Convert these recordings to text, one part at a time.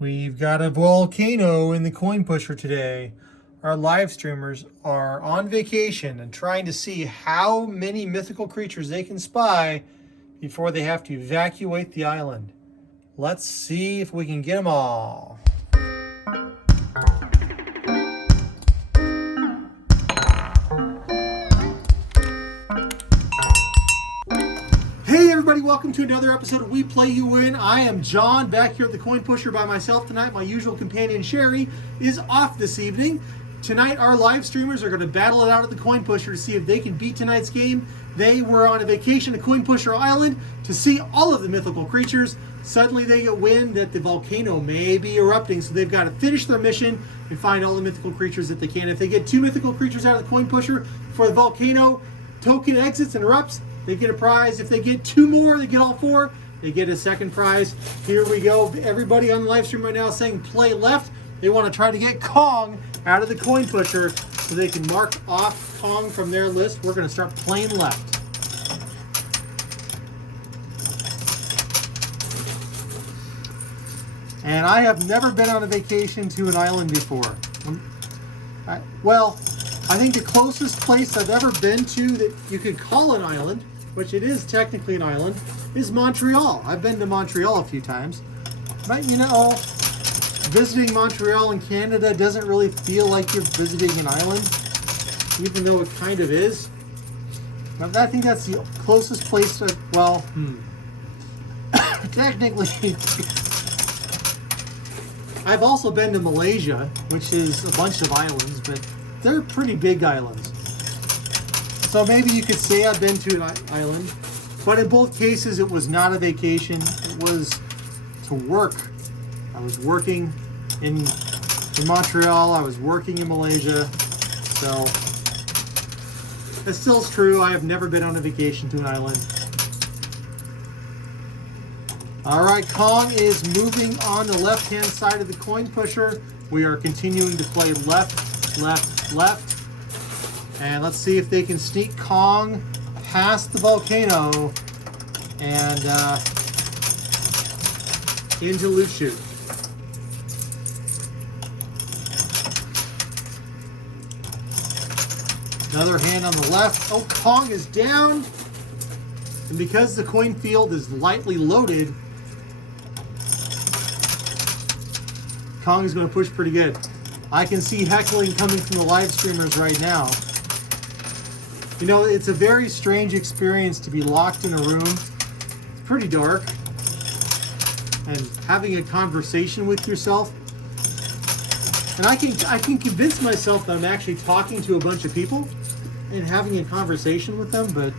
We've got a volcano in the coin pusher today. Our live streamers are on vacation and trying to see how many mythical creatures they can spy before they have to evacuate the island. Let's see if we can get them all. Hey everybody, welcome to another episode of We Play You Win. I am John, back here at the coin pusher by myself tonight. My usual companion Sherry is off this evening. Tonight our live streamers are going to battle it out at the coin pusher to see if they can beat tonight's game. They were on a vacation at Coin Pusher Island to see all of the mythical creatures. Suddenly they get wind that the volcano may be erupting, so they've got to finish their mission and find all the mythical creatures that they can. If they get 2 mythical creatures out of the coin pusher for the volcano token exits and erupts, they get a prize. If they get 2 more, they get all 4, they get a second prize. Here we go. Everybody on the live stream right now is saying play left. They want to try to get Kong out of the coin pusher so they can mark off Kong from their list. We're going to start playing left. And I have never been on a vacation to an island before. I think the closest place I've ever been to that you could call an island, which it is technically an island, is Montreal. I've been to Montreal a few times. But you know, visiting Montreal in Canada doesn't really feel like you're visiting an island, even though it kind of is. But I think that's the closest place to, well, technically, I've also been to Malaysia, which is a bunch of islands, but they're pretty big islands. So maybe you could say I've been to an island, but in both cases it was not a vacation, it was to work. I was working in Montreal, I was working in Malaysia, so it still is true. I have never been on a vacation to an island. All right, Kong is moving on the left-hand side of the coin pusher. We are continuing to play left, left, left. And let's see if they can sneak Kong past the volcano and into loot chute. Another hand on the left. Oh, Kong is down. And because the coin field is lightly loaded, Kong is going to push pretty good. I can see heckling coming from the live streamers right now. You know, it's a very strange experience to be locked in a room. It's pretty dark. And having a conversation with yourself. And I can convince myself that I'm actually talking to a bunch of people and having a conversation with them, but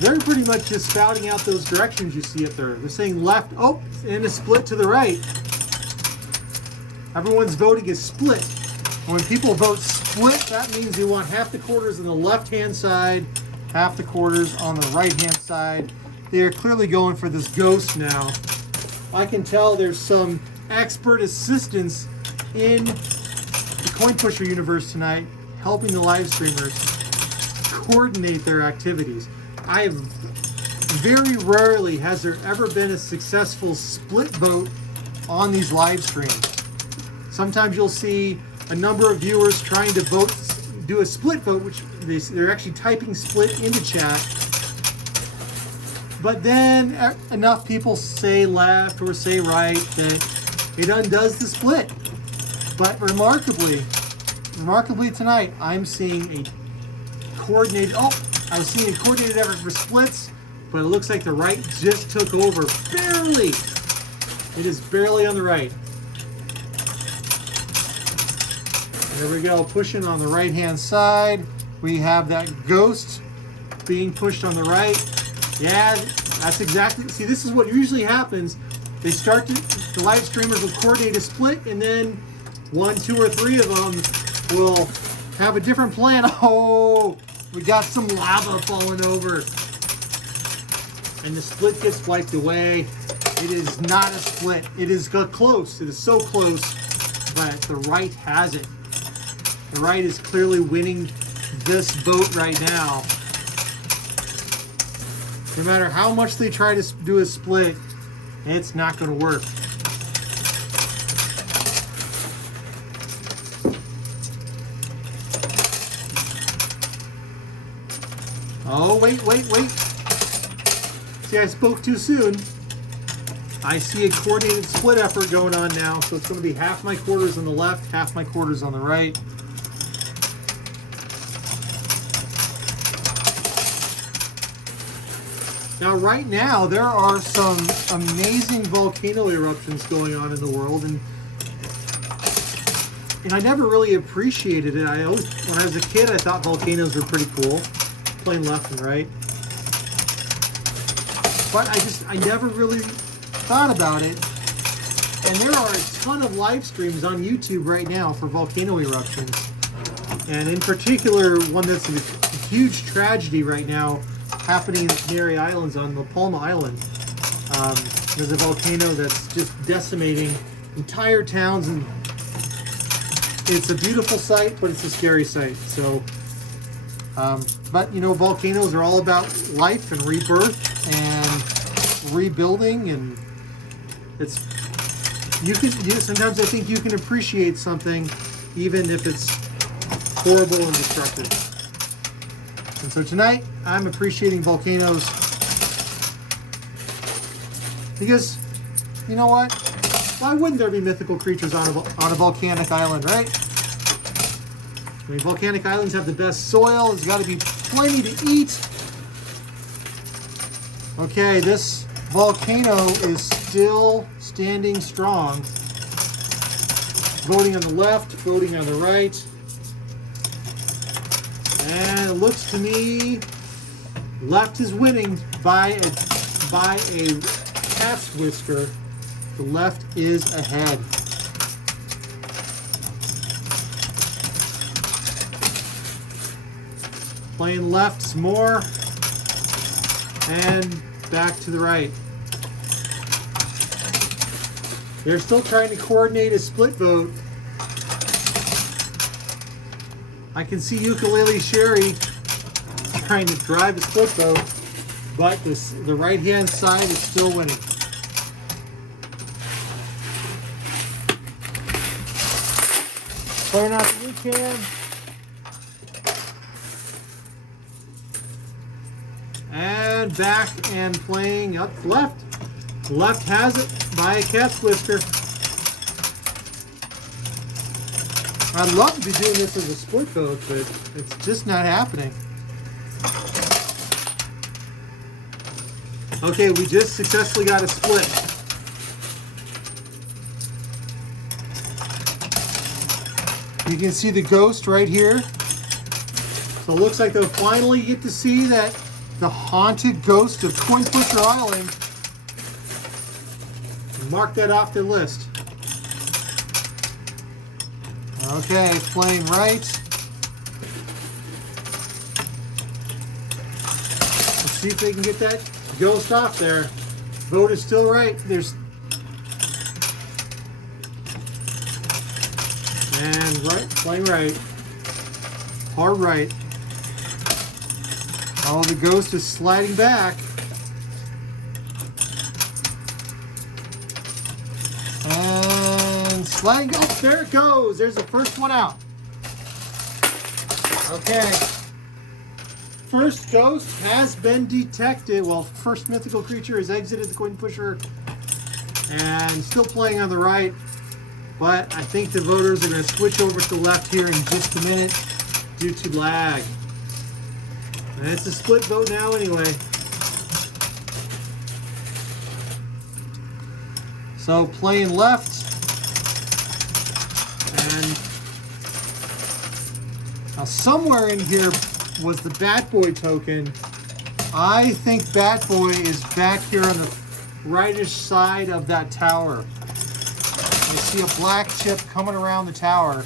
they're pretty much just spouting out those directions you see up there. They're saying left, oh, and a split to the right. Everyone's voting is split. When people vote split, that means they want half the quarters on the left-hand side, half the quarters on the right-hand side. They are clearly going for this ghost now. I can tell there's some expert assistance in the coin pusher universe tonight, helping the live streamers coordinate their activities. Very rarely has there ever been a successful split vote on these live streams. Sometimes you'll see a number of viewers trying to vote, do a split vote, which they're actually typing split into chat. But then enough people say left or say right that it undoes the split. But remarkably tonight, I'm seeing a coordinated, I was seeing a coordinated effort for splits, but it looks like the right just took over, barely. It is barely on the right. There we go, pushing on the right-hand side. We have that ghost being pushed on the right. Yeah, that's exactly, see, this is what usually happens. They start to, the live streamers will coordinate a split, and then 1, 2, or 3 of them will have a different plan. Oh, we got some lava falling over. And the split gets wiped away. It is not a split. It is close. It is so close, but the right has it. The right is clearly winning this vote right now. No matter how much they try to do a split, it's not going to work. Oh, wait. See, I spoke too soon. I see a coordinated split effort going on now. So it's going to be half my quarters on the left, half my quarters on the right. Now, right now, there are some amazing volcano eruptions going on in the world, and I never really appreciated it. When I was a kid, I thought volcanoes were pretty cool, playing left and right. But I never really thought about it. And there are a ton of live streams on YouTube right now for volcano eruptions. And in particular, one that's a huge tragedy right now happening in the Canary Islands on La Palma Island. There's a volcano that's just decimating entire towns, and it's a beautiful sight, but it's a scary sight. So, but you know, volcanoes are all about life and rebirth and rebuilding, and sometimes I think you can appreciate something even if it's horrible and destructive. And so tonight, I'm appreciating volcanoes because, you know what? Why wouldn't there be mythical creatures on a volcanic island, right? I mean, volcanic islands have the best soil. There's got to be plenty to eat. Okay, this volcano is still standing strong. Voting on the left, voting on the right. And it looks to me left is winning by a cat's whisker. The left is ahead. Playing left some more. And back to the right. They're still trying to coordinate a split vote. I can see Ukulele Sherry trying to drive a split vote, but the right-hand side is still winning. Playing out the can. And back and playing up left. Left has it by a cat's whisker. I'd love to be doing this as a split vote, but it's just not happening. Okay, we just successfully got a split. You can see the ghost right here. So it looks like they'll finally get to see that the haunted ghost of Coin Pusher Island. Mark that off the list. Okay, playing right. Let's see if they can get that ghost off there. Vote is still right. And right, playing right. Hard right. Oh, the ghost is sliding back. And sliding, oh, there it goes. There's the first one out. Okay. First ghost has been detected. Well, first mythical creature has exited the Coin Pusher and still playing on the right. But I think the voters are going to switch over to the left here in just a minute due to lag. And it's a split vote now anyway. So playing left. And now somewhere in here was the Bat Boy token. I think Bat Boy is back here on the rightish side of that tower. I see a black chip coming around the tower,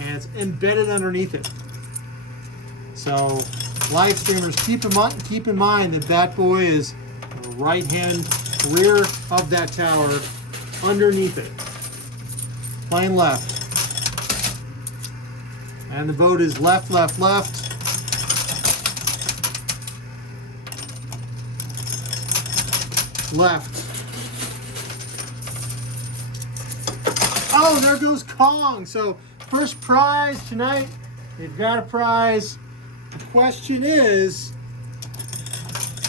and it's embedded underneath it. So, live streamers, keep in mind that Bat Boy is the right-hand rear of that tower, underneath it. Playing left. And the vote is left, left, left. Left. Oh, there goes Kong. So first prize tonight. They've got a prize. The question is,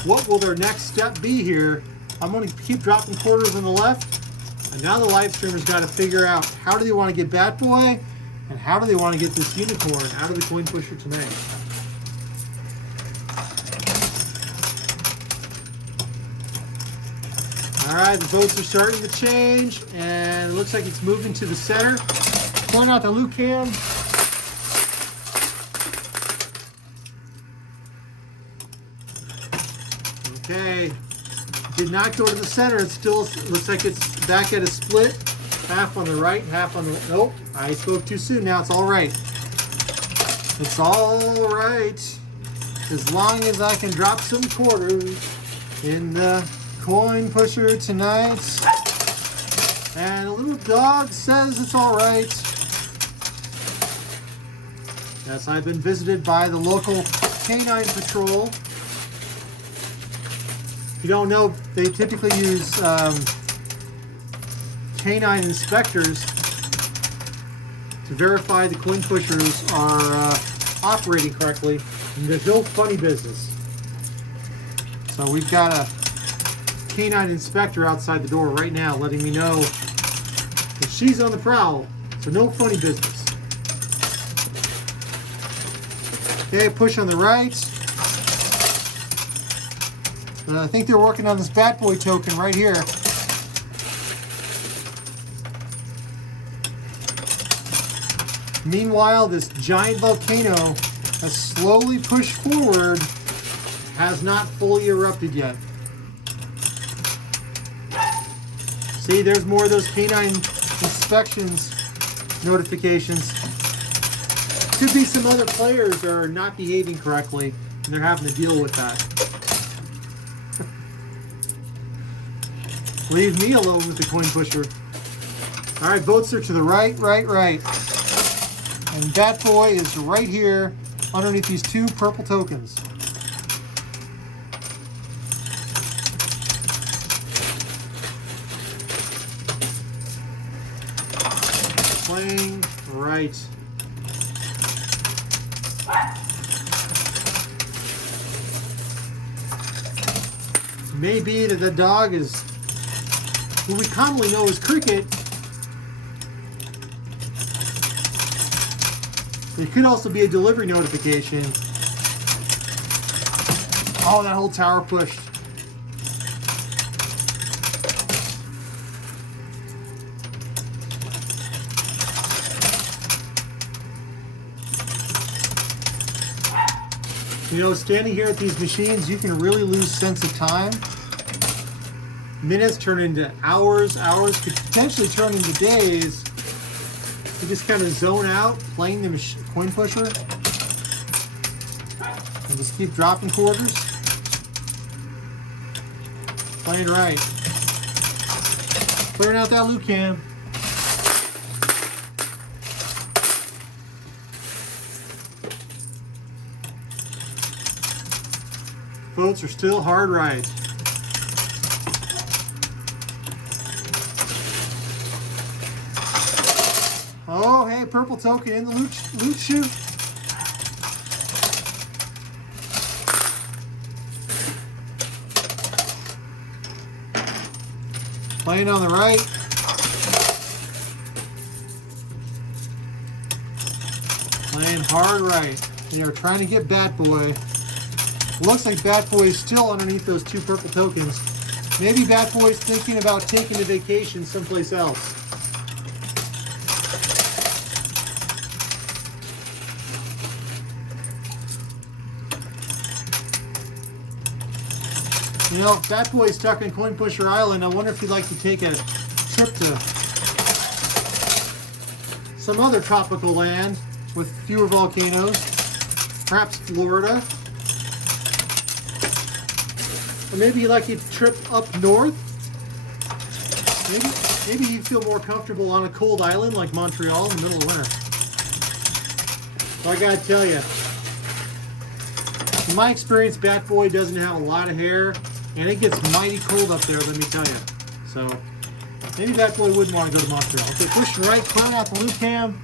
what will their next step be here? I'm going to keep dropping quarters on the left. And now the live streamer's got to figure out how do they want to get Bat Boy and how do they want to get this unicorn out of the coin pusher tonight. All right, the votes are starting to change, and it looks like it's moving to the center. Pulling out the loot cam. Okay, did not go to the center. It still looks like it's back at a split. Half on the right, half on the, nope, I spoke too soon. Now it's all right. It's all right. As long as I can drop some quarters in the coin pusher tonight. And a little dog says it's all right. Yes, I've been visited by the local Canine Patrol. If you don't know, they typically use canine inspectors to verify the coin pushers are operating correctly. And there's no funny business. So we've got a canine inspector outside the door right now letting me know that she's on the prowl. So no funny business. Okay, push on the right. I think they're working on this Bat Boy token right here. Meanwhile, this giant volcano has slowly pushed forward, has not fully erupted yet. See, there's more of those canine inspections notifications. Could be some other players that are not behaving correctly, and they're having to deal with that. Leave me alone with the coin pusher. All right, votes are to the right. And Bat Boy is right here underneath these two purple tokens. Playing right. It may be that the dog is, who we commonly know as Cricket. It could also be a delivery notification. Oh, that whole tower pushed. You know, standing here at these machines, you can really lose sense of time. Minutes turn into hours, hours could potentially turn into days. You just kind of zone out playing the coin pusher and just keep dropping quarters. Playing right. Clearing out that loot cam. Votes are still hard right. Oh, hey, purple token in the loot chute. Playing on the right. Playing hard right. They are trying to get Bat Boy. Looks like Bat Boy is still underneath those two purple tokens. Maybe Bat Boy's thinking about taking a vacation someplace else. You know, if Bat Boy's stuck in Coin Pusher Island, I wonder if he'd like to take a trip to some other tropical land with fewer volcanoes, perhaps Florida. Or maybe you'd like to trip up north. Maybe you'd feel more comfortable on a cold island like Montreal in the middle of winter. So I gotta tell you, in my experience, Bat Boy doesn't have a lot of hair, and it gets mighty cold up there, let me tell you. So maybe Bat Boy wouldn't want to go to Montreal. Okay, pushing right, clearing out the loop cam.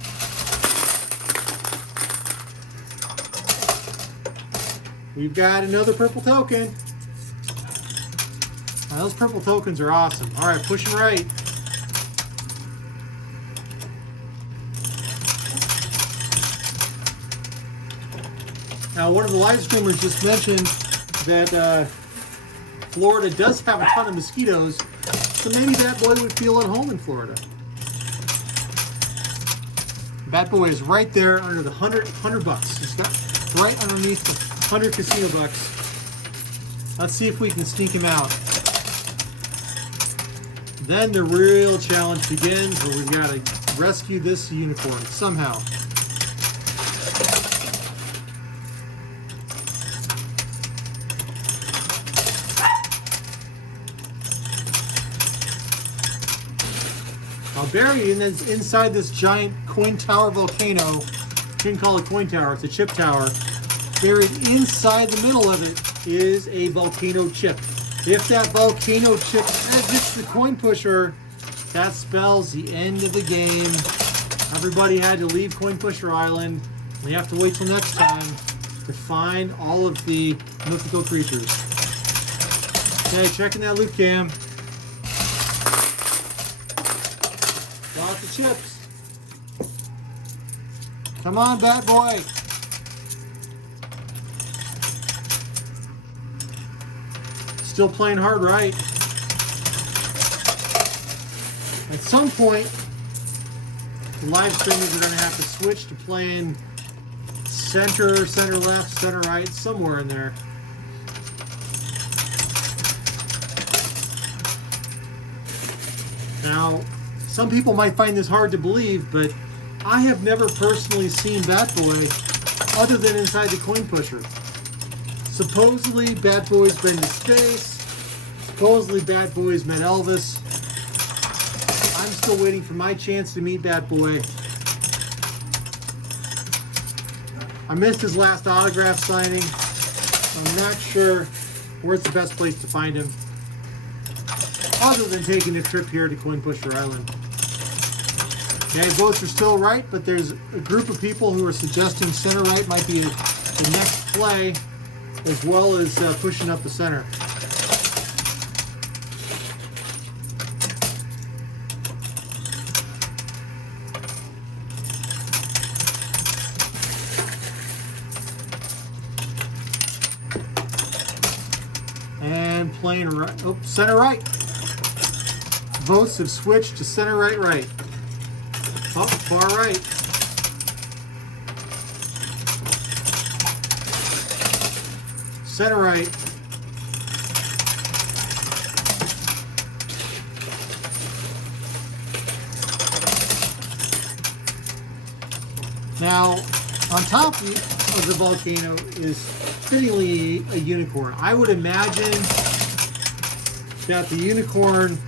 We've got another purple token. Now, those purple tokens are awesome. All right, pushing right. Now, one of the live streamers just mentioned that Florida does have a ton of mosquitoes, so maybe Bat Boy would feel at home in Florida. Bat Boy is right there under the 100 bucks. It's right underneath the 100 casino bucks. Let's see if we can sneak him out. Then the real challenge begins, where we've got to rescue this unicorn somehow. Now, buried inside this giant coin tower volcano, shouldn't call it coin tower, it's a chip tower. Buried inside the middle of it is a volcano chip. If that volcano chip hits the coin pusher, that spells the end of the game. Everybody had to leave Coin Pusher Island. We have to wait till next time to find all of the mythical creatures. Okay, checking that loot cam. Lots of chips. Come on, Bat Boy. Still playing hard right. At some point, the live streamers are going to have to switch to playing center, center left, center right, somewhere in there. Now, some people might find this hard to believe, but I have never personally seen Bat Boy other than inside the coin pusher. Supposedly, Bat Boy's been to space. Supposedly, Bat Boy's met Elvis. I'm still waiting for my chance to meet Bat Boy. I missed his last autograph signing. I'm not sure where's the best place to find him, other than taking a trip here to Coin Pusher Island. Okay, votes are still right, but there's a group of people who are suggesting center right might be the next play, as well as pushing up the center. And playing right, oh, center right. Votes have switched to center right right. Oh, far right. Center right. Now, on top of the volcano is fittingly a unicorn. I would imagine that the unicorn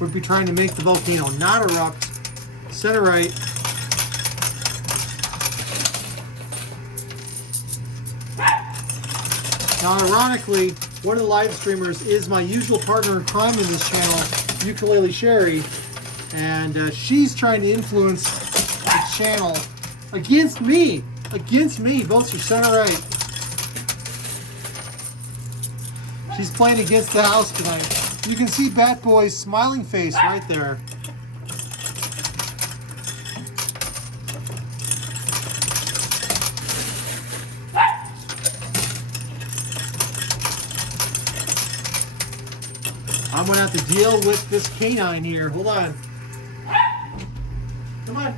would be trying to make the volcano not erupt. Center right. Now, ironically, one of the live streamers is my usual partner in crime in this channel, Ukulele Sherry, and she's trying to influence the channel against me. Against me. Votes are center right. She's playing against the house tonight. You can see Bat Boy's smiling face right there. I'm going to have to deal with this canine here. Hold on. Come on.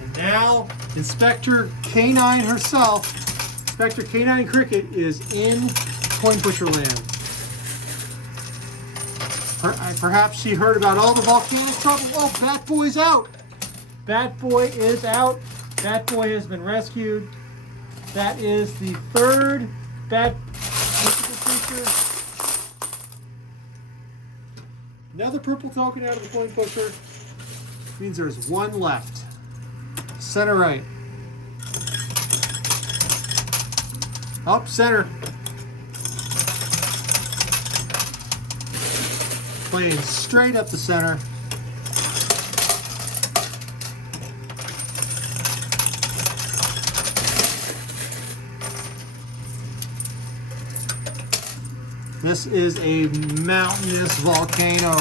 And now, Inspector Canine herself, Inspector Canine Cricket, is in Coin Pusher Land. Perhaps she heard about all the volcanic trouble. Oh, Bat Boy's out. Bat Boy is out. Bat Boy has been rescued. That is the third Bat creature. Another purple token out of the coin pusher. Means there's one left. Center right. Up center. Playing straight up the center. This is a mountainous volcano.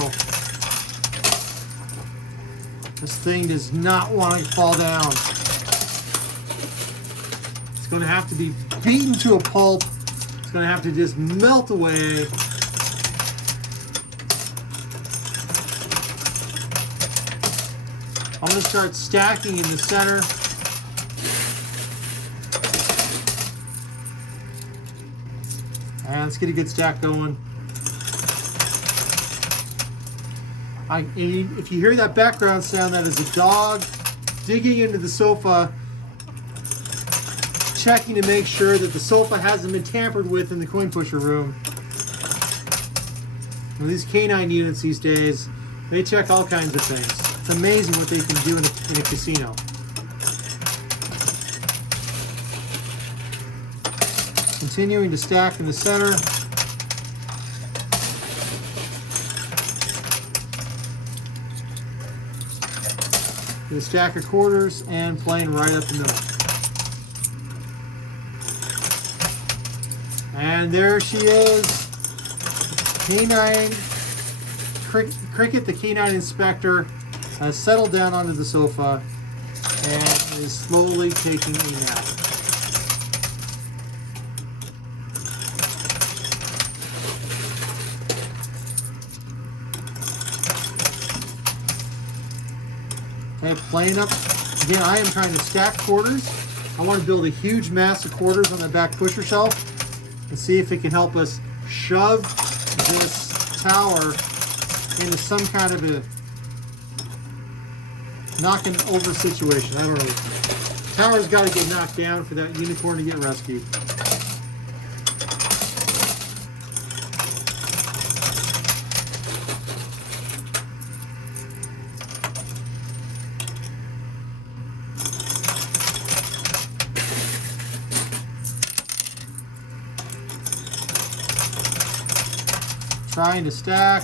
This thing does not want to fall down. It's going to have to be beaten to a pulp. It's going to have to just melt away. I'm going to start stacking in the center. And let's get a good stack going. If you hear that background sound, that is a dog digging into the sofa, checking to make sure that the sofa hasn't been tampered with in the coin pusher room. Now, these canine units these days, they check all kinds of things. It's amazing what they can do in a casino. Continuing to stack in the center. With a stack of quarters and playing right up the middle. And there she is. Canine Cricket, the canine inspector, has settled down onto the sofa and is slowly taking a nap. Okay, playing up. Again, I am trying to stack quarters. I want to build a huge mass of quarters on the back pusher shelf and see if it can help us shove this tower into some kind of a knocking over situation. I don't know. The tower's got to get knocked down for that unicorn to get rescued. Trying to stack.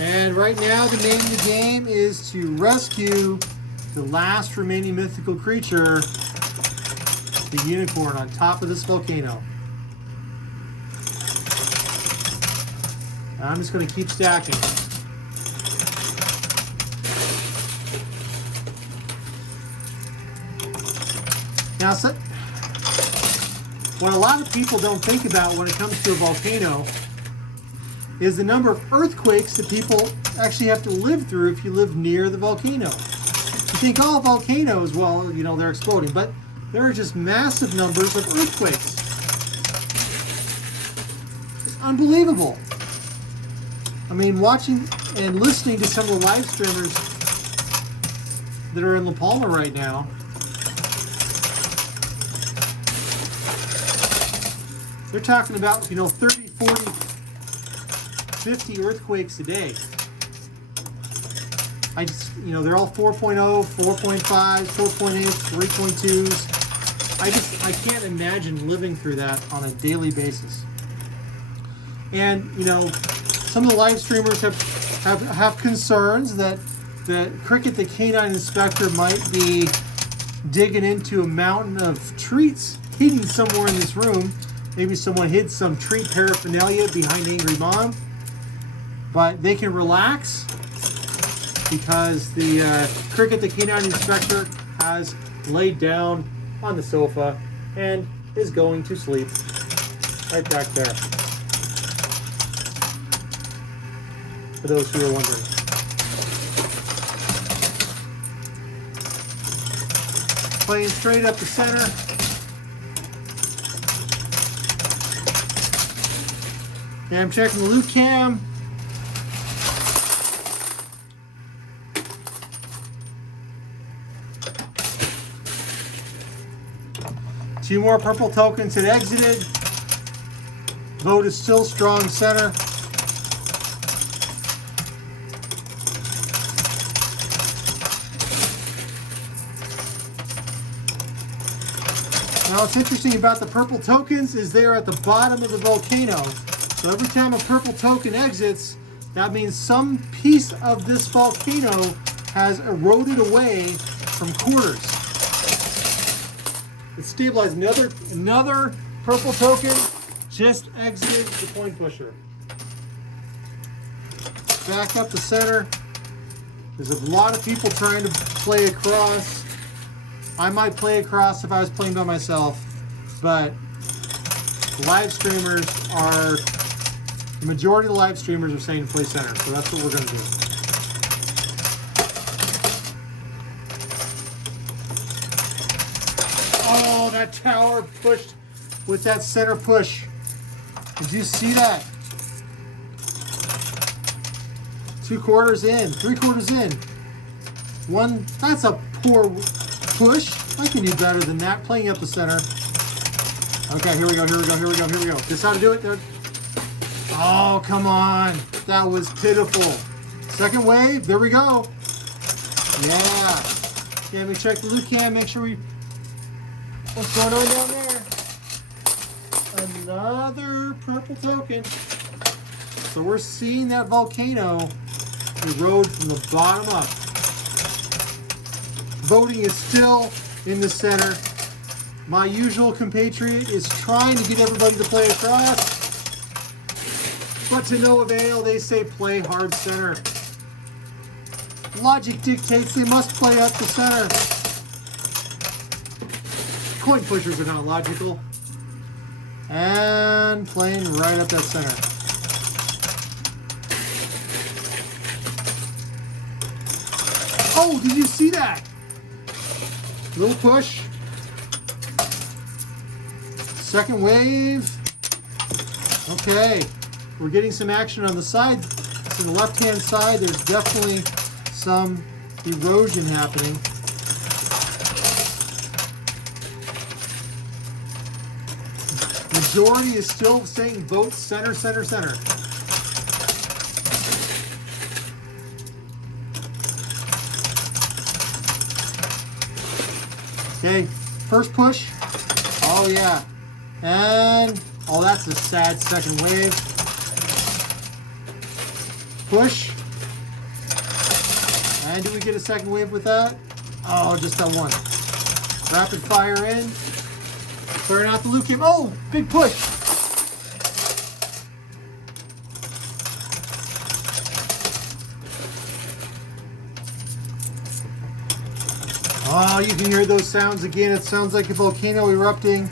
And right now the name of the game is to rescue the last remaining mythical creature, the unicorn on top of this volcano. And I'm just going to keep stacking. Now, what a lot of people don't think about when it comes to a volcano is the number of earthquakes that people actually have to live through if you live near the volcano. You think, oh, volcanoes, well, you know, they're exploding, but there are just massive numbers of earthquakes. It's unbelievable. I mean, watching and listening to some of the live streamers that are in La Palma right now, they're talking about, you know, 30, 40, 50 earthquakes a day. I just, you know, they're all 4.0, 4.5, 4.8, 3.2s. I can't imagine living through that on a daily basis. And, you know, some of the live streamers have concerns that Cricket the Canine Inspector might be digging into a mountain of treats hidden somewhere in this room. Maybe someone hid some treat paraphernalia behind Angry Mom. But they can relax because the Cricket the Canine Inspector has laid down on the sofa and is going to sleep right back there. For those who are wondering. Playing straight up the center. Okay, I'm checking the loot cam. Two more purple tokens had exited. Vote is still strong center. Now what's interesting about the purple tokens is they are at the bottom of the volcano. So every time a purple token exits, that means some piece of this volcano has eroded away from quarters. It's stabilized. Another purple token just exited the coin pusher. Back up the center. There's a lot of people trying to play across. I might play across if I was playing by myself, but live streamers are, the majority of the live streamers are saying to play center, so that's what we're going to do. Oh, that tower pushed with that center push. Did you see that? 2 quarters in, 3 quarters in. One, that's a poor push. I can do better than that, playing up the center. Okay, here we go. This is how to do it. There. Oh, come on. That was pitiful. Second wave, there we go. Yeah. Yeah, let me check the loot cam, make sure what's going on down there? Another purple token. So we're seeing that volcano erode from the bottom up. Voting is still in the center. My usual compatriot is trying to get everybody to play across, but to no avail. They say play hard center. Logic dictates they must play up the center. Coin pushers are not logical. And playing right up that center. Oh, did you see that? Little push. Second wave. Okay. We're getting some action on the side. So the left-hand side, there's definitely some erosion happening. Majority is still saying vote center, center, center. Okay, first push. Oh yeah. And, oh, that's a sad second wave. Push. And do we get a second wave with that? Oh, just that one. Rapid fire in. Clearing out the loot cam. Oh, big push. Oh, you can hear those sounds again. It sounds like a volcano erupting. And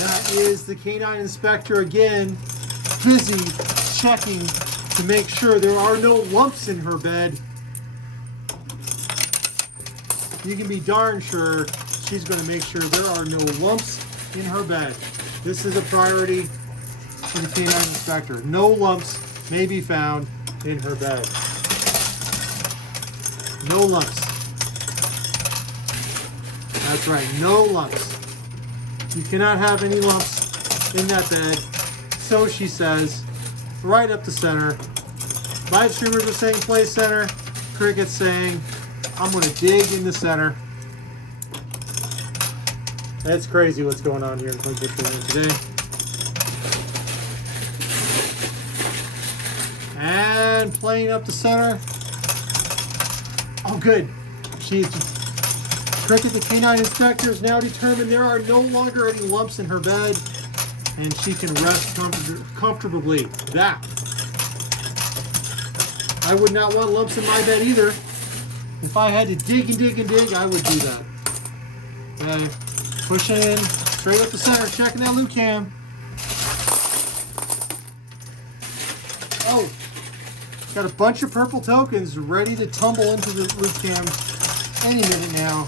that is the Canine Inspector again, busy checking to make sure there are no lumps in her bed. You can be darn sure she's going to make sure there are no lumps in her bed. This is a priority for the Canine Inspector. No lumps may be found in her bed. No lumps. That's right, no lumps. You cannot have any lumps in that bed. So she says, right up the center. Live streamers are saying play center. Cricket's saying, I'm going to dig in the center. That's crazy what's going on here in Coin Pusher today. And playing up the center. Oh, good. Cricket, the Canine Inspector, is now determined there are no longer any lumps in her bed, and she can rest comfortably. That. I would not want lumps in my bed either. If I had to dig and dig and dig, I would do that. Okay. Pushing in, straight up the center, checking that loot cam. Oh, got a bunch of purple tokens ready to tumble into the loot cam any minute now.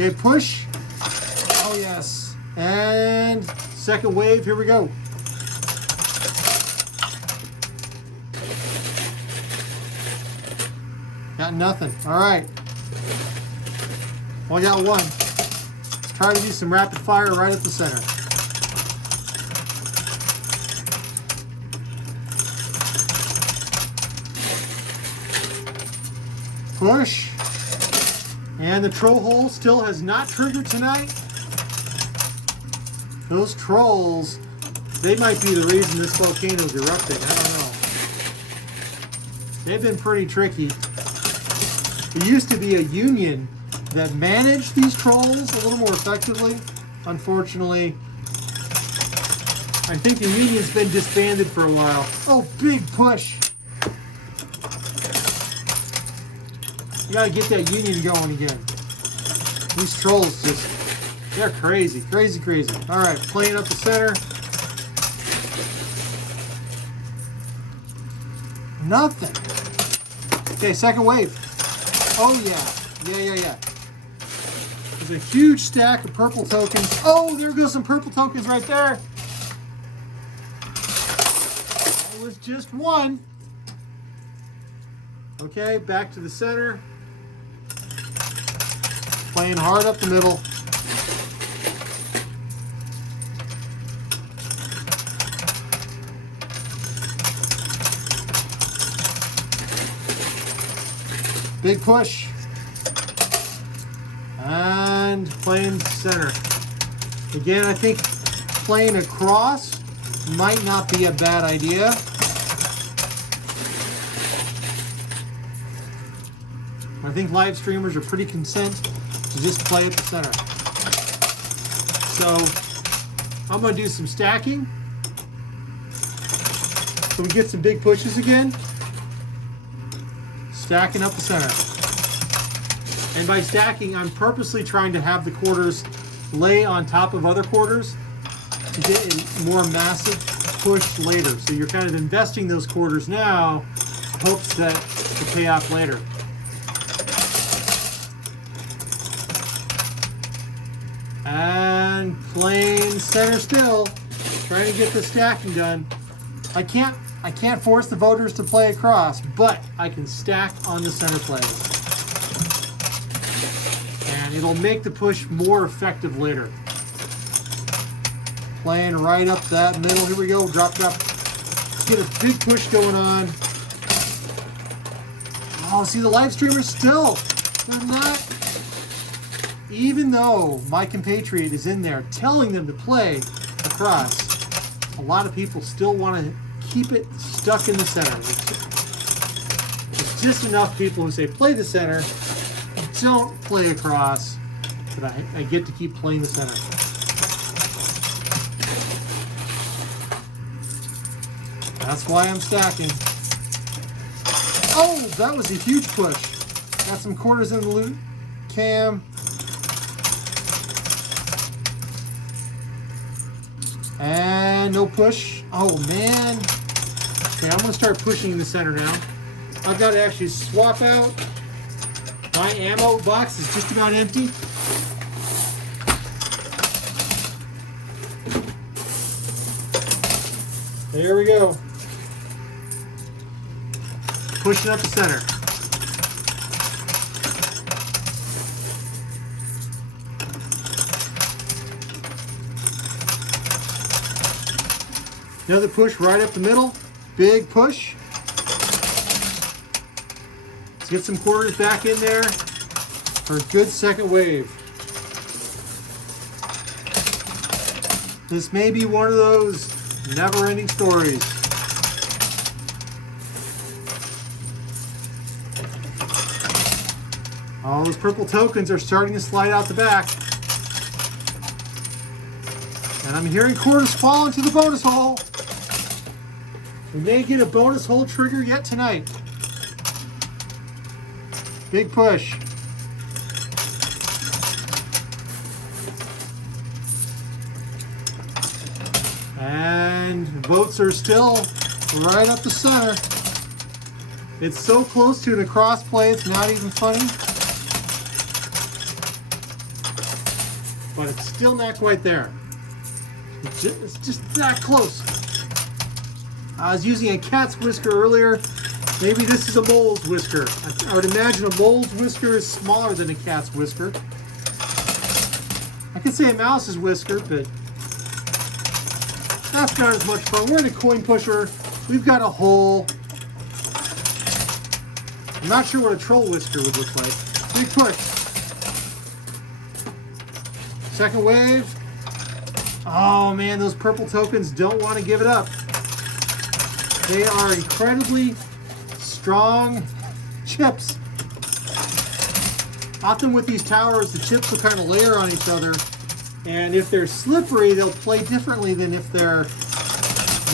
Okay, push. Oh, yes. And second wave, here we go. Got nothing. All right. Well, I got one. Let's try to do some rapid fire right at the center. Push. And the troll hole still has not triggered tonight. Those trolls, they might be the reason this volcano is erupting. I don't know. They've been pretty tricky. There used to be a union that managed these trolls a little more effectively. Unfortunately, I think the union's been disbanded for a while. Oh, big push. You gotta get that union going again. These trolls just, they're crazy, crazy, crazy. All right, playing up the center. Nothing. Okay, second wave. Oh yeah, yeah. There's a huge stack of purple tokens. Oh, there goes some purple tokens right there. It was just one. Okay, back to the center. Playing hard up the middle. Big push. And playing center. Again, I think playing across might not be a bad idea. I think live streamers are pretty content to just play at the center. So I'm going to do some stacking so we get some big pushes again. Stacking up the center. And by stacking, I'm purposely trying to have the quarters lay on top of other quarters to get a more massive push later. So you're kind of investing those quarters now, hopes that to pay off later. And playing center still, trying to get the stacking done. I can't force the voters to play across, but I can stack on the center plays. And it'll make the push more effective later. Playing right up that middle. Here we go. Drop, drop. Let's get a big push going on. Oh, see the live streamers still. They're not. Even though my compatriot is in there telling them to play across, a lot of people still want to keep it stuck in the center. There's just enough people who say play the center, don't play across, but I get to keep playing the center. That's why I'm stacking. Oh, that was a huge push. Got some quarters in the loot cam. And no push. Oh man. Okay, I'm gonna start pushing in the center now. I've got to actually swap out. My ammo box is just about empty. There we go. Pushing up the center. Another push right up the middle. Big push. Let's get some quarters back in there for a good second wave. This may be one of those never-ending stories. All those purple tokens are starting to slide out the back. And I'm hearing quarters fall into the bonus hole. We may get a bonus hole trigger yet tonight. Big push. And votes are still right up the center. It's so close to an across play, it's not even funny. But it's still not quite there. It's just that close. I was using a cat's whisker earlier. Maybe this is a mole's whisker. I would imagine a mole's whisker is smaller than a cat's whisker. I could say a mouse's whisker, but that's not as much fun. We're in a coin pusher. We've got a hole. I'm not sure what a troll whisker would look like. Big push. Second wave. Oh man, those purple tokens don't want to give it up. They are incredibly strong chips. Often with these towers, the chips will kind of layer on each other, and if they're slippery, they'll play differently than if they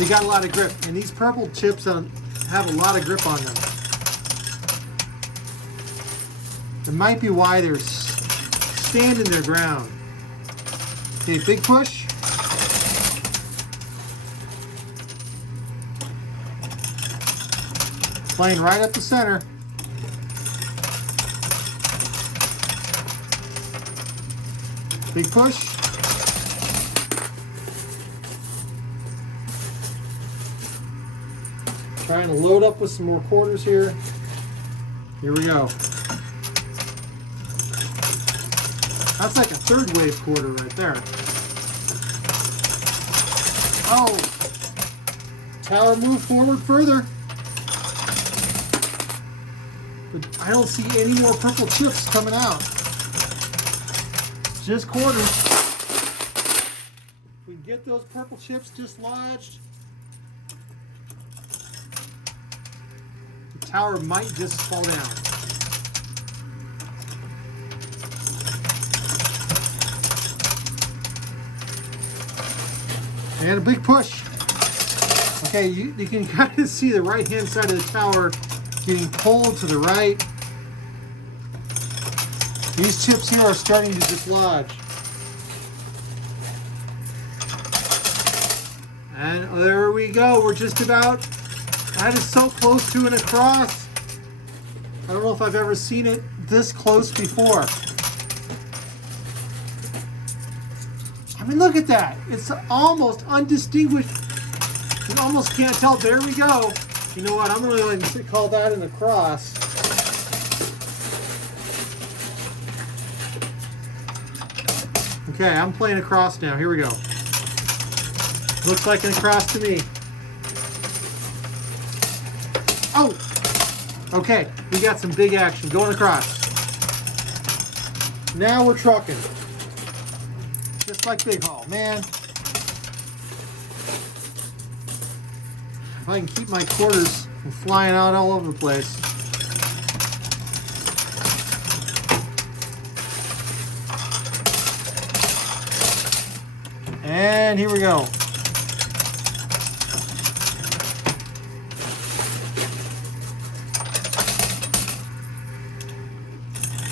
got a lot of grip. And these purple chips have a lot of grip on them. It might be why they're standing their ground. Okay, big push. Playing right up the center. Big push. Trying to load up with some more quarters here. Here we go. That's like a third wave quarter right there. Oh! Tower moved forward further. But I don't see any more purple chips coming out. Just quarters. If we get those purple chips dislodged, the tower might just fall down. And a big push. Okay, you can kind of see the right-hand side of the tower getting pulled to the right. These chips here are starting to dislodge. And there we go. We're just about, that is so close to an across. I don't know if I've ever seen it this close before. I mean, look at that. It's almost undistinguished. You almost can't tell. There we go. You know what? I'm going to call that an across. Okay, I'm playing across now. Here we go. Looks like an across to me. Oh! Okay, we got some big action going across. Now we're trucking. Just like Big Haul, man. If I can keep my quarters from flying out all over the place. And here we go.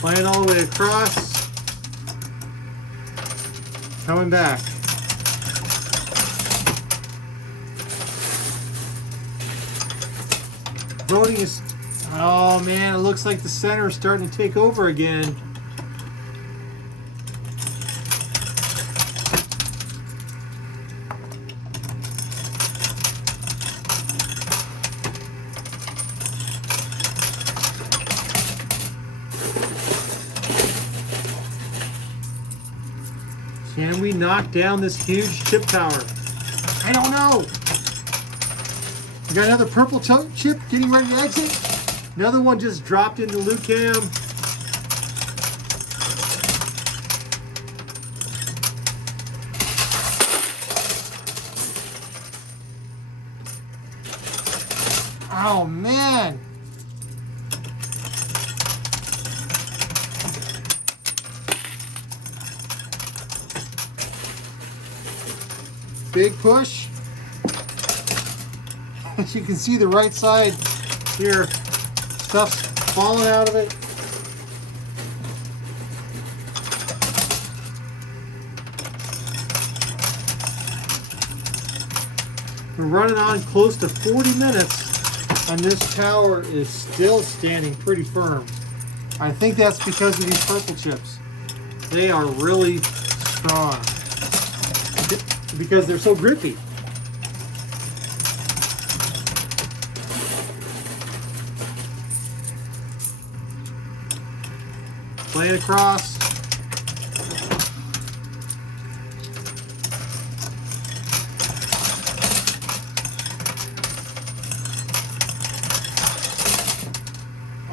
Playing all the way across. Coming back. Voting is, oh man, it looks like the center is starting to take over again. Can we knock down this huge chip tower? I don't know. We got another purple chip getting ready to exit. Another one just dropped into loot cam. Oh man. Big push. As you can see, the right side here, stuff's falling out of it. We're running on close to 40 minutes, and this tower is still standing pretty firm. I think that's because of these purple chips. They are really strong because they're so grippy. Playing across.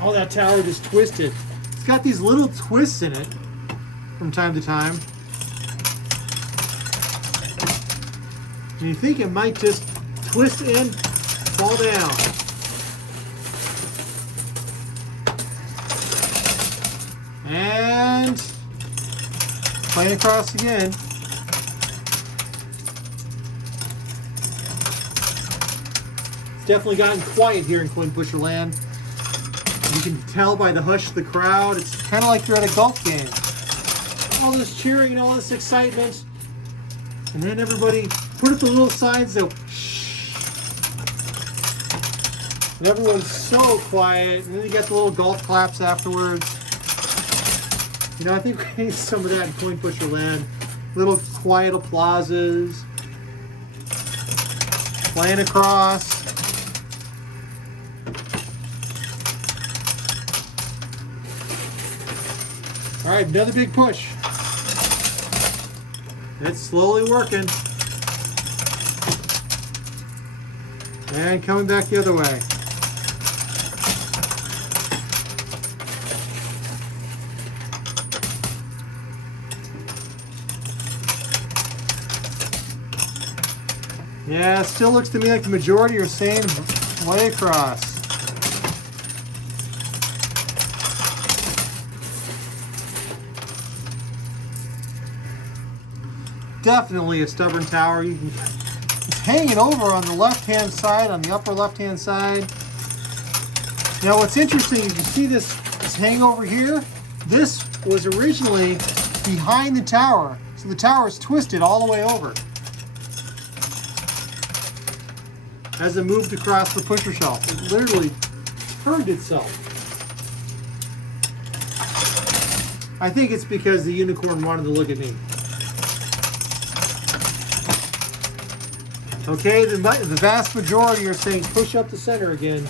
Oh, that tower just twisted. It's got these little twists in it from time to time. And you think it might just twist and fall down. And playing across again. It's definitely gotten quiet here in Coin Pusher Land. You can tell by the hush of the crowd. It's kind of like you're at a golf game. All this cheering and all this excitement. And then everybody put up the little signs that shh. And everyone's so quiet. And then you got the little golf claps afterwards. You know, I think we need some of that in Coin Pusher Land. Little quiet applauses. Playing across. All right, another big push. It's slowly working. And coming back the other way. Yeah, it still looks to me like the majority are saying way across. Definitely a stubborn tower. It's hanging over on the left-hand side, on the upper left-hand side. Now what's interesting is you see this hang over here. This was originally behind the tower. So the tower is twisted all the way over as it moved across the pusher shelf. It literally turned itself. I think it's because the unicorn wanted to look at me. Okay, the vast majority are saying push up the center again.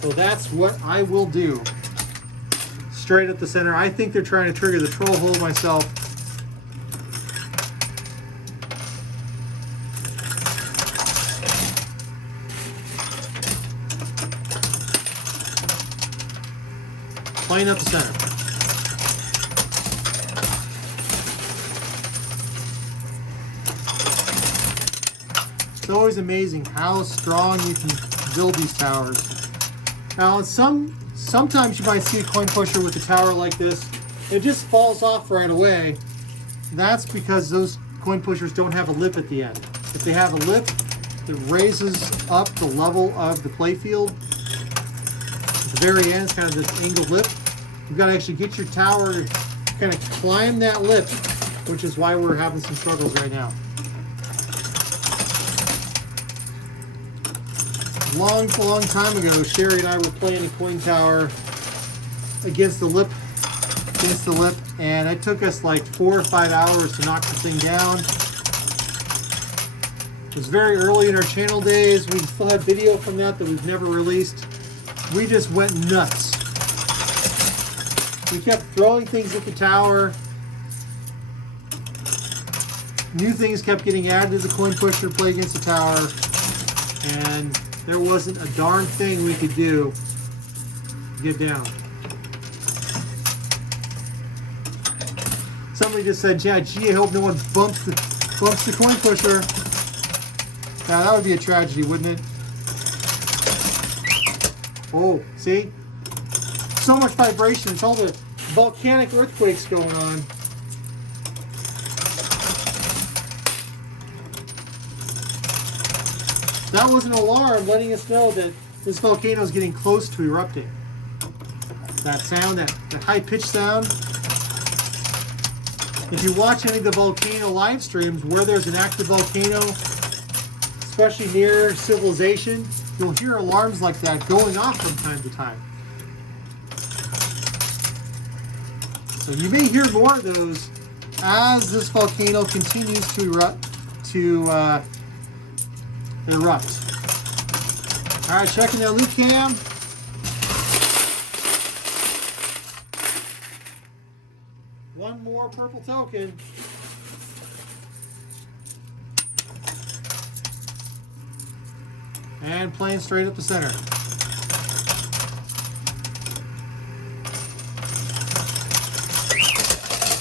So that's what I will do. Straight up the center. I think they're trying to trigger the troll hole myself. Playing up the center. It's always amazing how strong you can build these towers. Now, sometimes you might see a coin pusher with a tower like this. It just falls off right away. That's because those coin pushers don't have a lip at the end. If they have a lip, it raises up the level of the playfield. At the very end, it's kind of this angled lip. You've got to actually get your tower to kind of climb that lip, which is why we're having some struggles right now. Long time ago, Sherry and I were playing a coin tower against the lip, and it took us like 4 or 5 hours to knock the thing down. It was very early in our channel days. We still have video from that we've never released. We just went nuts. We kept throwing things at the tower. New things kept getting added to the coin pusher to play against the tower, and there wasn't a darn thing we could do to get down. Somebody just said, "Yeah, gee, I hope no one bumps the coin pusher." Now that would be a tragedy, wouldn't it? Oh, see? So much vibration. It's all the volcanic earthquakes going on. That was an alarm letting us know that this volcano is getting close to erupting. That sound, that high-pitched sound. If you watch any of the volcano live streams where there's an active volcano, especially near civilization, you'll hear alarms like that going off from time to time. So you may hear more of those as this volcano continues to erupt. All right, checking that loot cam. One more purple token. And playing straight up the center.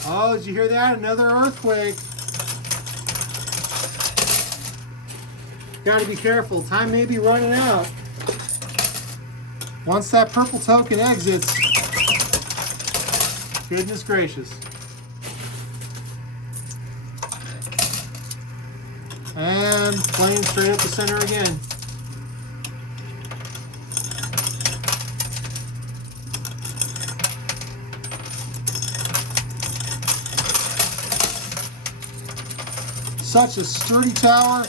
Oh, did you hear that? Another earthquake. Got to be careful. Time may be running out. Once that purple token exits, Goodness gracious. And playing straight up the center again. Such a sturdy tower.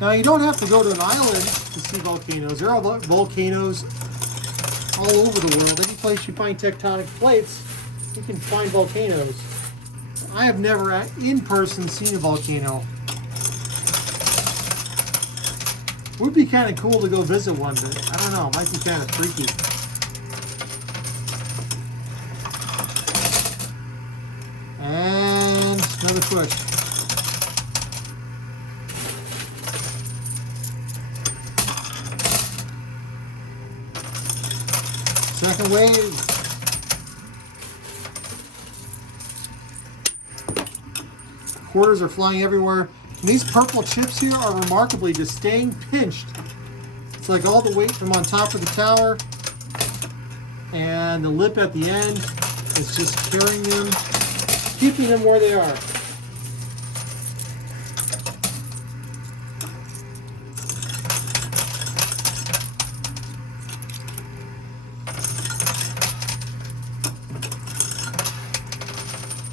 Now you don't have to go to an island to see volcanoes. There are volcanoes all over the world. Any place you find tectonic plates, you can find volcanoes. I have never in person seen a volcano. Would be kind of cool to go visit one, but I don't know, might be kind of freaky. And another push. Second wave. Quarters are flying everywhere. And these purple chips here are remarkably just staying pinched. It's like all the weight from on top of the tower and the lip at the end is just carrying them, keeping them where they are.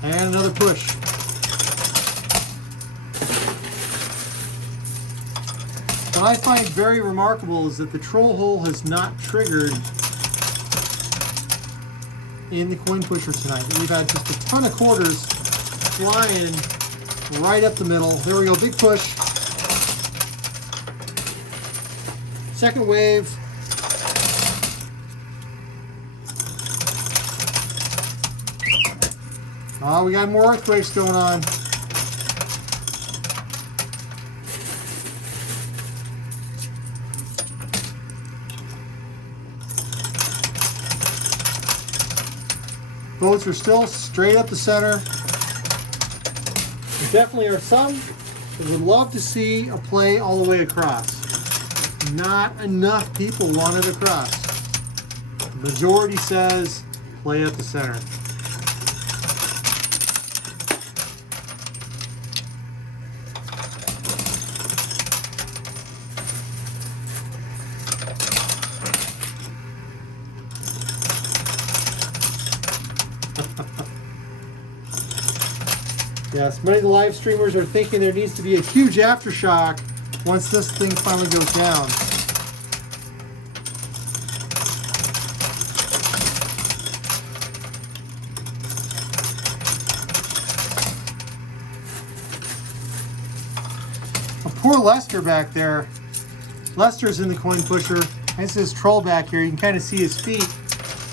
And another push. What I find very remarkable is that the troll hole has not triggered in the coin pusher tonight. We've had just a ton of quarters flying right up the middle. There we go, big push. Second wave. Oh, we got more earthquakes going on. Boats are still straight up the center. There definitely are some that would love to see a play all the way across. Not enough people want it across. The majority says play up the center. Yes, many of the live streamers are thinking there needs to be a huge aftershock once this thing finally goes down. Poor Lester back there. Lester's in the coin pusher. This is Troll back here. You can kind of see his feet.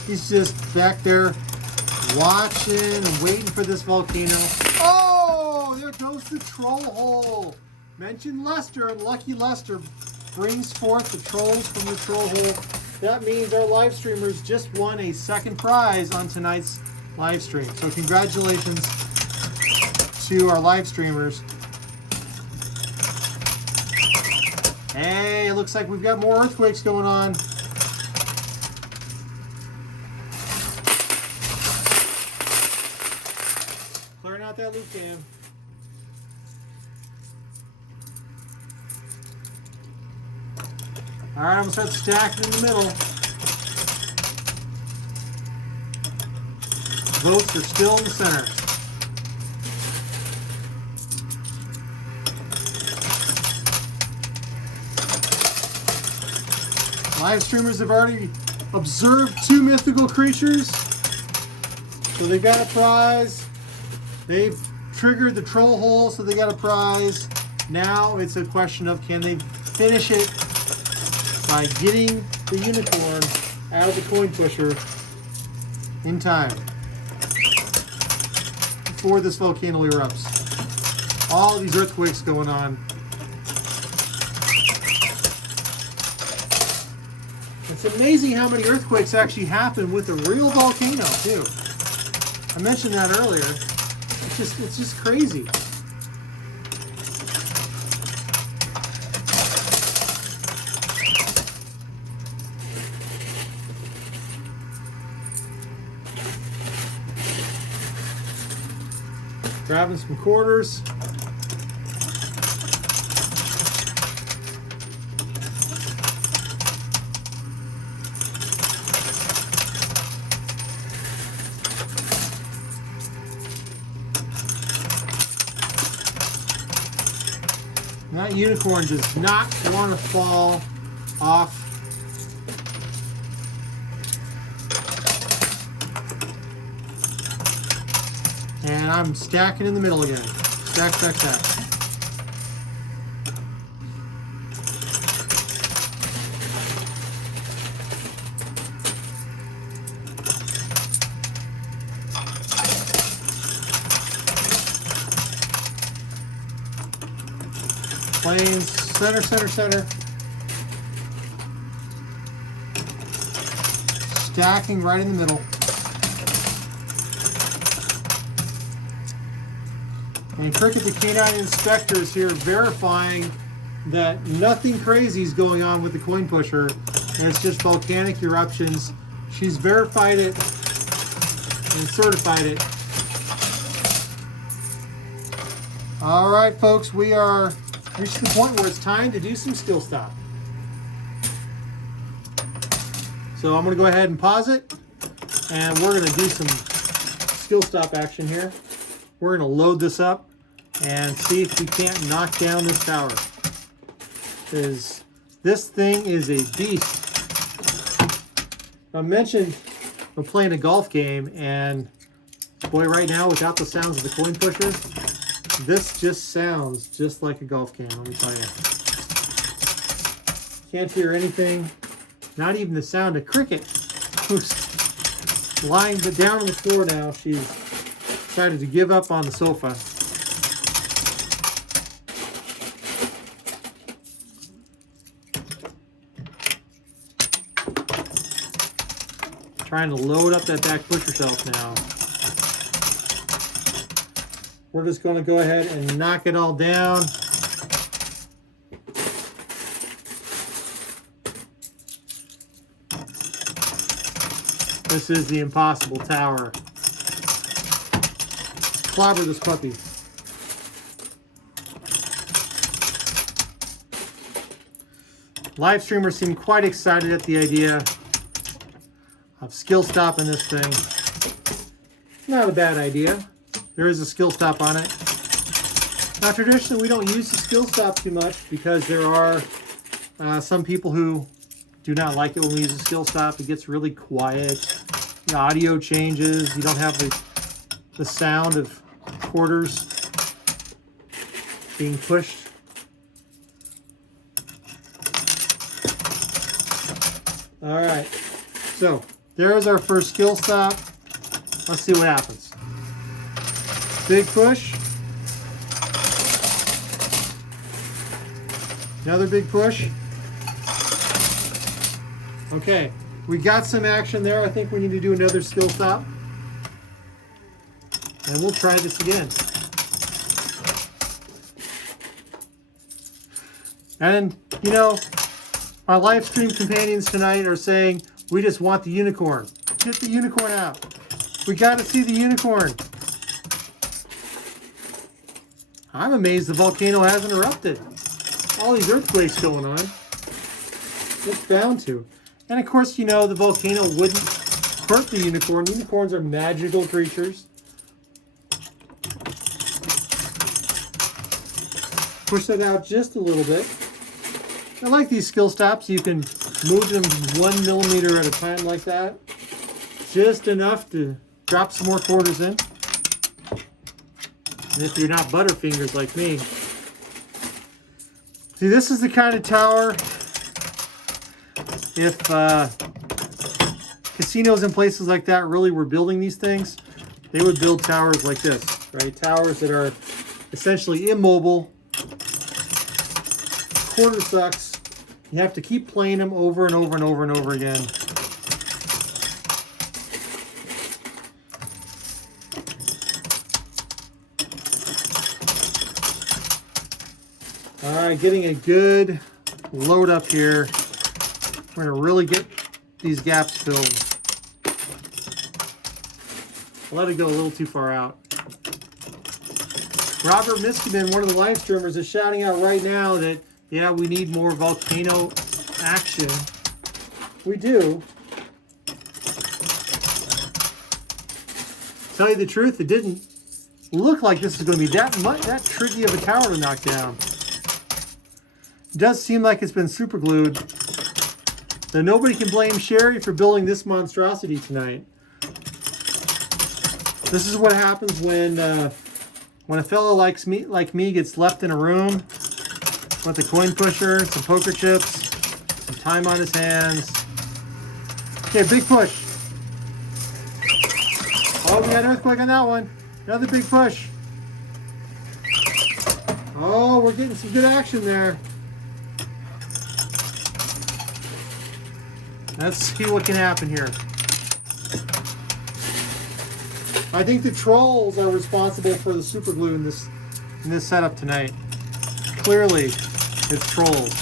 He's just back there watching and waiting for this volcano. Oh, there goes the troll hole. Mention Lester, and lucky Lester brings forth the trolls from the troll hole. That means our live streamers just won a second prize on tonight's live stream. So congratulations to our live streamers. Hey, it looks like we've got more earthquakes going on. Clearing out that loop cam. All right, I'm gonna start stacking in the middle. Votes are still in the center. Live streamers have already observed 2 mythical creatures, so they've got a prize. They've triggered the troll hole, so they got a prize. Now it's a question of can they finish it by getting the unicorn out of the coin pusher in time before this volcano erupts. All of these earthquakes going on. It's amazing how many earthquakes actually happen with a real volcano too. I mentioned that earlier. It's just crazy. Grabbing some quarters. That unicorn does not want to fall off. And I'm stacking in the middle again. Stack, stack, stack. Planes, center, center, center. Stacking right in the middle. And Cricket the Canine Inspector is here verifying that nothing crazy is going on with the coin pusher, and it's just volcanic eruptions. She's verified it and certified it. All right, folks, we are reached the point where it's time to do some skill stop. So I'm going to go ahead and pause it, and we're going to do some skill stop action here. We're going to load this up and see if we can't knock down this tower. Because this thing is a beast. I mentioned we're playing a golf game, and boy, right now, without the sounds of the coin pusher, this just sounds just like a golf game, let me tell you. Can't hear anything, not even the sound of Cricket, who's lying down on the floor now. She's decided to give up on the sofa. Trying to load up that back pusher shelf now. We're just going to go ahead and knock it all down. This is the impossible tower. Clobber this puppy. Live streamers seem quite excited at the idea of skill stopping this thing. Not a bad idea. There is a skill stop on it. Now, traditionally, we don't use the skill stop too much because there are some people who do not like it when we use a skill stop. It gets really quiet. The audio changes. You don't have the sound of quarters being pushed. All right. So, there's our first skill stop. Let's see what happens. Big push. Another big push. Okay, we got some action there. I think we need to do another skill stop. And we'll try this again. And, you know, my live stream companions tonight are saying, we just want the unicorn. Get the unicorn out. We got to see the unicorn. I'm amazed the volcano hasn't erupted. All these earthquakes going on. It's bound to. And of course, you know, the volcano wouldn't hurt the unicorn. Unicorns are magical creatures. Push that out just a little bit. I like these skill stops. You can move them 1 millimeter at a time like that. Just enough to drop some more quarters in. And if you're not butterfingers like me. See, this is the kind of tower, if casinos and places like that really were building these things, they would build towers like this, right? Towers that are essentially immobile, quarter sucks, You have to keep playing them over and over and over and over again. All right, getting a good load up here. We're gonna really get these gaps filled. Let it go a little too far out. Robert Miskinen, one of the live streamers, is shouting out right now that, yeah, we need more volcano action. We do. Tell you the truth, it didn't look like this is going to be that tricky of a tower to knock down. It does seem like it's been super glued. Though nobody can blame Sherry for building this monstrosity tonight. This is what happens when a fellow like me gets left in a room with a coin pusher, some poker chips, some time on his hands. Okay, big push. Oh, we got an earthquake on that one. Another big push. Oh, we're getting some good action there. Let's see what can happen here. I think the trolls are responsible for the super glue in this setup tonight. Clearly, it's trolls.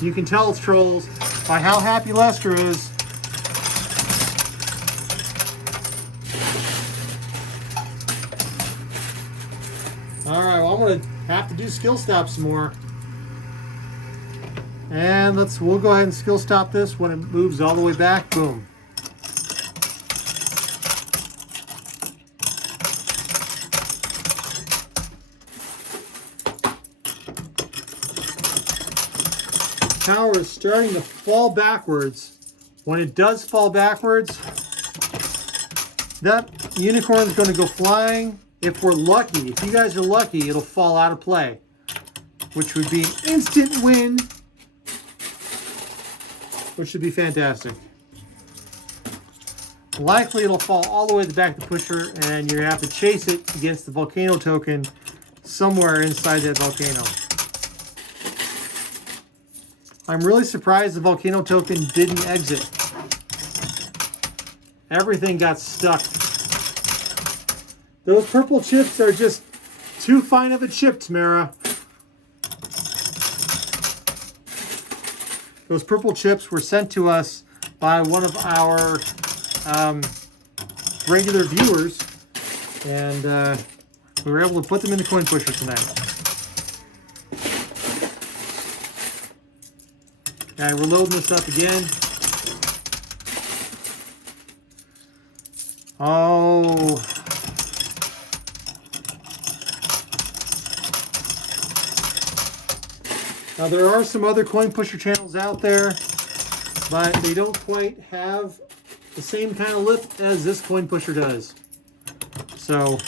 You can tell it's trolls by how happy Lester is. All right, well, I'm gonna have to do skill stop some more. And we'll go ahead and skill stop this when it moves all the way back. Boom. Tower is starting to fall backwards. When it does fall backwards, that unicorn is going to go flying. If we're lucky, if you guys are lucky, it'll fall out of play, which would be an instant win, which should be fantastic. Likely it'll fall all the way to the back of the pusher, and you're going to have to chase it against the volcano token somewhere inside that volcano. I'm really surprised the volcano token didn't exit. Everything got stuck. Those purple chips are just too fine of a chip, Tamara. Those purple chips were sent to us by one of our regular viewers, and we were able to put them in the coin pusher tonight. Okay, we're loading this up again. Oh. Now there are some other coin pusher channels out there, but they don't quite have the same kind of lip as this coin pusher does. So,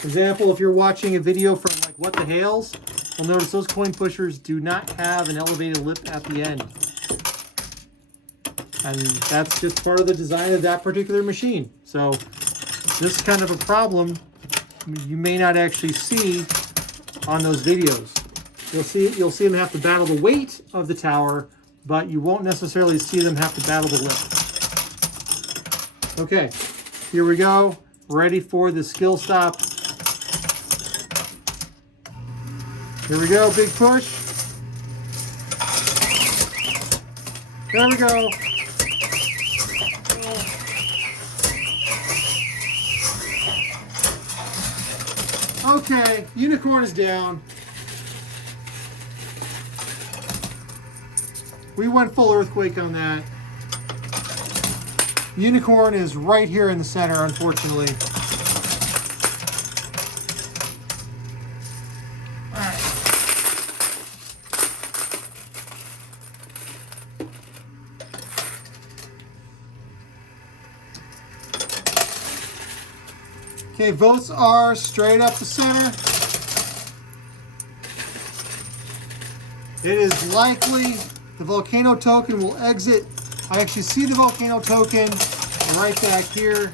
for example, if you're watching a video from like What the Hails, you'll notice those coin pushers do not have an elevated lip at the end. And that's just part of the design of that particular machine. So this kind of a problem you may not actually see on those videos. You'll see them have to battle the weight of the tower, but you won't necessarily see them have to battle the lip. Okay, here we go. Ready for the skill stop. Here we go, big push. There we go. Okay, unicorn is down. We went full earthquake on that. Unicorn is right here in the center, unfortunately. Okay, votes are straight up the center. It is likely the volcano token will exit. I actually see the volcano token right back here.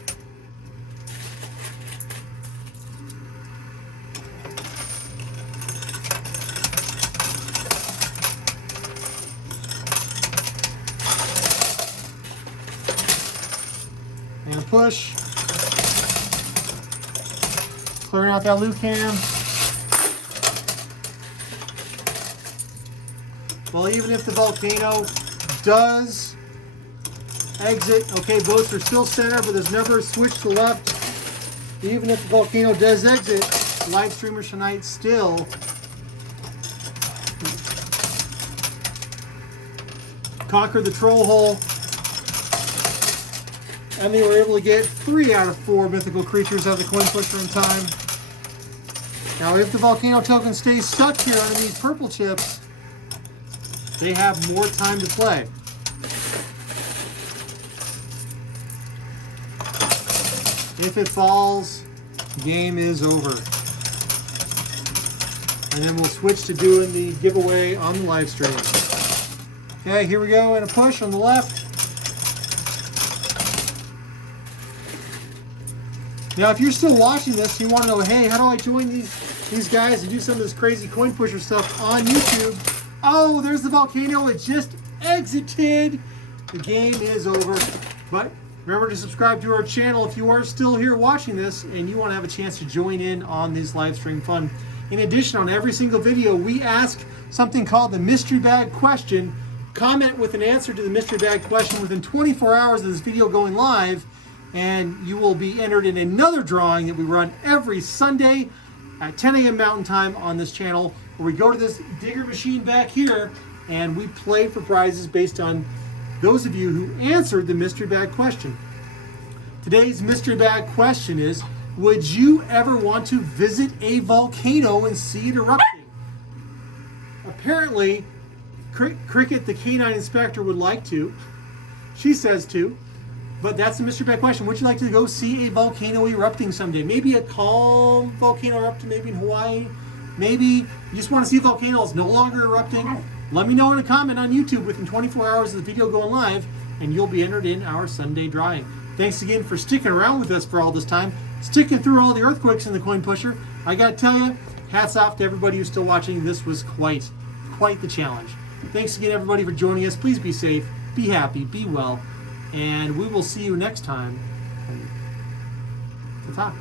And a push. Clearing out that loop cam. Well, even if the Volcano does exit, okay, boats are still center, but there's never a switch to left. Even if the Volcano does exit, live streamers tonight still conquered the troll hole. And they were able to get 3 out of 4 mythical creatures out of the coin pusher in time. Now, if the Volcano token stays stuck here under these purple chips, they have more time to play. If it falls, game is over. And then we'll switch to doing the giveaway on the live stream. Okay, here we go, and a push on the left. Now, if you're still watching this, you want to know, hey, how do I join these guys and do some of this crazy coin pusher stuff on YouTube? Oh, there's the Volcano. It just exited. The game is over. But remember to subscribe to our channel if you are still here watching this and you want to have a chance to join in on this live stream fun. In addition, on every single video, we ask something called the mystery bag question. Comment with an answer to the mystery bag question within 24 hours of this video going live, and you will be entered in another drawing that we run every Sunday at 10 a.m. Mountain Time on this channel, where we go to this digger machine back here and we play for prizes based on those of you who answered the mystery bag question. Today's mystery bag question is, would you ever want to visit a volcano and see it erupting? Apparently, Cricket, the canine inspector, would like to. She says to. But that's the mystery bag question. Would you like to go see a volcano erupting someday? Maybe a calm volcano erupting, maybe in Hawaii. Maybe you just want to see a volcano that's no longer erupting. Let me know in a comment on YouTube within 24 hours of the video going live, and you'll be entered in our Sunday drawing. Thanks again for sticking around with us for all this time, sticking through all the earthquakes in the coin pusher. I got to tell you, hats off to everybody who's still watching. This was quite the challenge. Thanks again, everybody, for joining us. Please be safe, be happy, be well. And we will see you next time. Ta-ta.